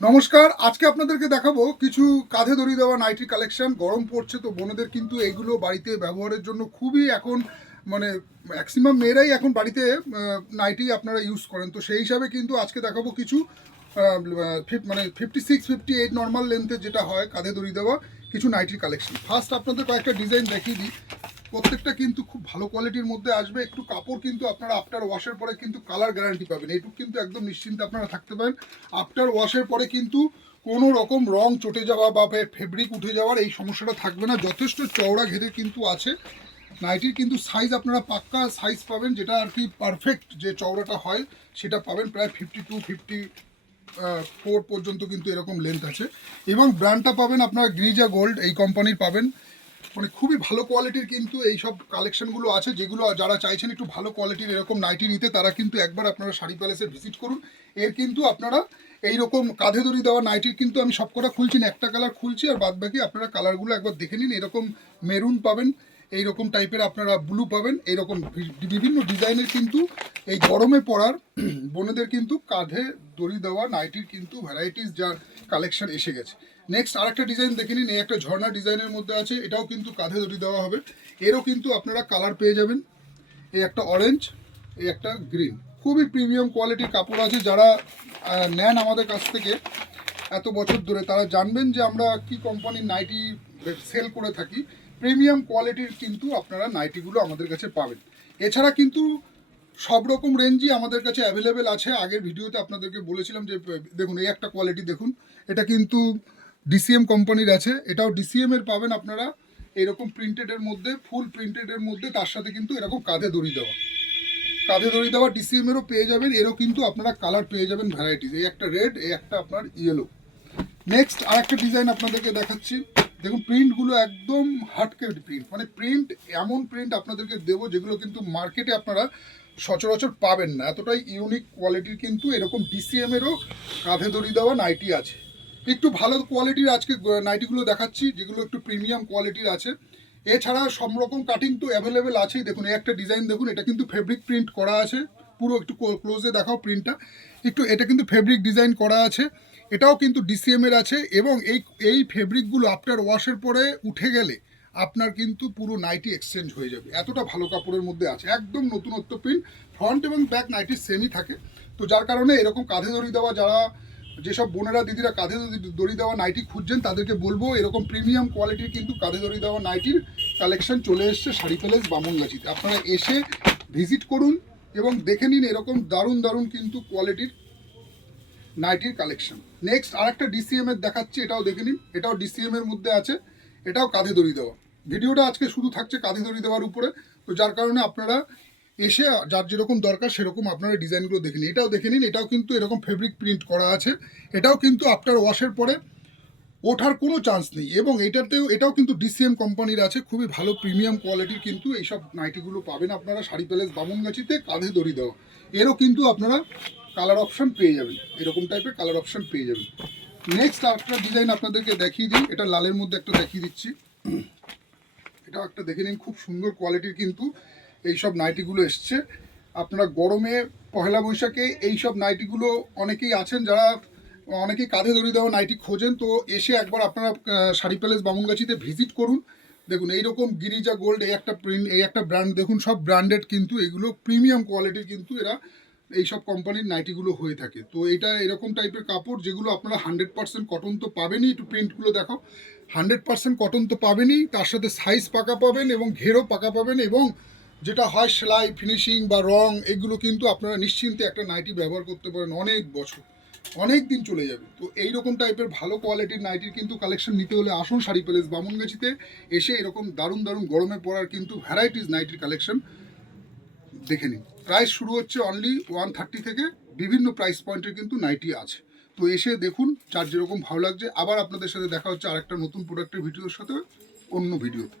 নমস্কার। আজকে আপনাদেরকে দেখাবো কিছু কাঁধে দড়ি দেওয়া নাইটি কালেকশন। গরম পড়ছে তো বোনেদের কিন্তু এইগুলো বাড়িতে ব্যবহারের জন্য খুবই এখন মানে ম্যাক্সিমাম মেয়েরাই এখন বাড়িতে নাইটি আপনারা ইউজ করেন। তো সেই হিসাবে কিন্তু আজকে দেখাবো কিছু মানে 56-58 নর্মাল লেন্থে যেটা হয় কাঁধে দড়ি দেওয়া কিছু নাইটির কালেকশন। ফার্স্ট আপনাদের কয়েকটা ডিজাইন দেখিয়ে দিই। প্রত্যেকটা কিন্তু খুব ভালো কোয়ালিটির মধ্যে আসবে। একটু কাপড় কিন্তু আপনারা আফটার ওয়াশের পরে কিন্তু কালার গ্যারান্টি পাবেন, এইটুকু কিন্তু একদম নিশ্চিন্তে আপনারা থাকতে পারেন। আফটার ওয়াশের পরে কিন্তু কোনো রকম রং চটে যাওয়া বা ফেব্রিক উঠে যাওয়ার এই সমস্যাটা থাকবে না। যথেষ্ট চওড়া ঘেরে কিন্তু আছে। নাইটির কিন্তু সাইজ আপনারা পাক্কা সাইজ পাবেন, যেটা আর কি পারফেক্ট যে চওড়াটা হয় সেটা পাবেন। প্রায় 52-54 পর্যন্ত কিন্তু এরকম লেন্থ আছে। এবং ব্র্যান্ডটা পাবেন আপনারা গ্রিজা গোল্ড এই কোম্পানির পাবেন। মানে খুবই ভালো কোয়ালিটির কিন্তু এই সব কালেকশনগুলো আছে, যেগুলো যারা চাইছেন একটু ভালো কোয়ালিটির এরকম নাইটি নিতে তারা কিন্তু একবার আপনারা শাড়ি প্যালেসে ভিজিট করুন। এর কিন্তু আপনারা এইরকম কাঁধে দড়ি দেওয়া নাইটির কিন্তু আমি সবকটা খুলছি না, একটা কালার খুলছি, আর বাদ বাকি আপনারা কালারগুলো একবার দেখে নিন। এরকম মেরুন পাবেন, এইরকম টাইপের আপনারা ব্লু পাবেন, এইরকম বিভিন্ন ডিজাইনের কিন্তু এই গরমে পড়ার বোনেদের কিন্তু কাঁধে দড়ি দেওয়া নাইটির কিন্তু ভ্যারাইটিস যার কালেকশন এসে গেছে। নেক্সট আরেকটা ডিজাইন দেখে নিন। এই একটা ঝর্ণা ডিজাইনের মধ্যে আছে, এটাও কিন্তু কাঁধে দড়ি দেওয়া হবে। এরও কিন্তু আপনারা কালার পেয়ে যাবেন। এই একটা অরেঞ্জ, এই একটা গ্রিন। খুবই প্রিমিয়াম কোয়ালিটির কাপড় আছে। যারা নেন আমাদের কাছ থেকে এত বছর ধরে তারা জানবেন যে আমরা কি কোম্পানির নাইটি সেল করে থাকি। প্রিমিয়াম কোয়ালিটির কিন্তু আপনারা নাইটিগুলো আমাদের কাছে পাবেন। এছাড়া কিন্তু সব রকম রেঞ্জই আমাদের কাছে অ্যাভেলেবেল আছে। আগের ভিডিওতে আপনাদেরকে বলেছিলাম যে দেখুন এই একটা কোয়ালিটি দেখুন, এটা কিন্তু ডিসিএম কোম্পানির আছে। এটাও ডিসিএম এর পাবেন আপনারা এরকম প্রিন্টেডের মধ্যে, ফুল প্রিন্টেডের মধ্যে, তার সাথে কিন্তু এরকম কাঁধে দড়ি দেওয়া ডিসিএম এরও পেয়ে যাবেন। এরও কিন্তু আপনারা কালার পেয়ে যাবেন ভ্যারাইটিস। এই একটা রেড, এই একটা আপনার ইয়েলো। নেক্সট আরেকটা ডিজাইন আপনাদেরকে দেখাচ্ছি। দেখুন প্রিন্টগুলো একদম হাটকে প্রিন্ট, মানে প্রিন্ট এমন প্রিন্ট আপনাদেরকে দেবো যেগুলো কিন্তু মার্কেটে আপনারা সচরাচর পাবেন না। এতটাই ইউনিক কোয়ালিটির কিন্তু এরকম ডিসিএম এরও কাঁধে দড়ি দেওয়া নাইটি আছে। একটু ভালো কোয়ালিটির আজকে নাইটিগুলো দেখাচ্ছি, যেগুলো একটু প্রিমিয়াম কোয়ালিটির আছে। এছাড়া সব রকম কাটিং তো অ্যাভেলেবেল আছেই। দেখুন এই একটা ডিজাইন দেখুন, এটা কিন্তু ফেব্রিক প্রিন্ট করা আছে পুরো। একটু ক্লোজে দেখাও প্রিন্টটা একটু। এটা কিন্তু ফেব্রিক ডিজাইন করা আছে, এটাও কিন্তু ডিসিএম এর আছে। এবং এই ফেব্রিকগুলো আফটার ওয়াশের পরে উঠে গেলে আপনার কিন্তু পুরো নাইটি এক্সচেঞ্জ হয়ে যাবে, এতটা ভালো কাপড়ের মধ্যে আছে। একদম নতুনত্ব প্রিন্ট, ফ্রন্ট এবং ব্যাক নাইটি সেমই থাকে। তো যার কারণে এরকম কাঁধে দড়ি দেওয়া, যারা যেসব বোনেরা দিদিরা কাঁধে দড়ি দেওয়া নাইটি খুঁজছেন তাদেরকে বলবো এরকম প্রিমিয়াম কোয়ালিটির কিন্তু কাঁধে দড়ি দেওয়া নাইটির কালেকশন চলে এসছে শাড়ি প্যালেস বামনগাছিতে। আপনারা এসে ভিজিট করুন এবং দেখে নিন এরকম দারুণ দারুণ কিন্তু কোয়ালিটির নাইটির কালেকশন। নেক্সট আরেকটা ডিসিএম এর দেখাচ্ছি, এটাও দেখে নিন। এটাও ডিসিএম এর মধ্যে আছে, এটাও কাঁধে দড়ি দেওয়া। ভিডিওটা আজকে শুধু থাকছে কাঁধে দড়ি দেওয়ার উপরে। তো যার কারণে আপনারা এসে যার যেরকম দরকার সেরকম আপনারা ডিজাইনগুলো দেখে নিন। এটাও দেখে নিন, এটাও কিন্তু এরকম ফেব্রিক প্রিন্ট করা আছে। এটাও কিন্তু আফটার ওয়াশের পরে ওঠার কোনো চান্স নেই। এবং এটাও কিন্তু ডিসিএম কোম্পানির আছে। খুবই ভালো প্রিমিয়াম কোয়ালিটির কিন্তু এইসব নাইটিগুলো পাবেন আপনারা শাড়ি প্যালেস বামনগাছিতে কাঁধে দড়ি দেওয়া। এরও কিন্তু আপনারা কালার অপশন পেয়ে যাবেন, এরকম টাইপের কালার অপশন পেয়ে যাবেন। নেক্সট আরেকটা ডিজাইন আপনাদেরকে দেখিয়ে দিই। এটা লালের মধ্যে একটা দেখিয়ে দিচ্ছি, এটাও একটা দেখে নিন। খুব সুন্দর কোয়ালিটির কিন্তু এইসব নাইটিগুলো এসছে। আপনারা গরমে পহেলা বৈশাখে এইসব নাইটিগুলো অনেকেই আছেন যারা অনেকেই কাঁধে দড়ি দেওয়া নাইটি খোঁজেন। তো এসে একবার আপনারা শাড়ি প্যালেস বামনগাছিতে ভিজিট করুন। দেখুন এইরকম গিরিজা গোল্ড, এই একটা প্রিন্ট, এই একটা ব্র্যান্ড, দেখুন সব ব্র্যান্ডেড কিন্তু এগুলো প্রিমিয়াম কোয়ালিটির কিন্তু এরা এইসব কোম্পানির নাইটিগুলো হয়ে থাকে। তো এটা এরকম টাইপের কাপড় যেগুলো আপনারা 100% কটন তো পাবেনই। একটু প্রিন্টগুলো দেখো, 100% কটন তো পাবেনই, তার সাথে সাইজ পাকা পাবেন এবং ঘেরও পাকা পাবেন। এবং যেটা হয় সেলাই ফিনিশিং বা রং, এগুলো কিন্তু আপনারা নিশ্চিন্তে একটা নাইটি ব্যবহার করতে পারেন অনেক বছর, অনেক দিন চলে যাবে। তো এইরকম টাইপের ভালো কোয়ালিটির নাইটির কিন্তু কালেকশন নিতে হলে আসুন শাড়ি প্যালেস বামনগাছিতে। এসে এরকম দারুণ দারুণ গরমে পড়ার কিন্তু ভ্যারাইটিস নাইটির কালেকশন দেখে নিন। প্রাইস শুরু হচ্ছে অনলি 130 থেকে, বিভিন্ন প্রাইস পয়েন্টের কিন্তু নাইটি আছে। তো এসে দেখুন, যার যেরকম ভালো লাগছে। আবার আপনাদের সাথে দেখা হচ্ছে আরেকটা নতুন প্রোডাক্টের ভিডিওর সাথে, অন্য ভিডিওতে।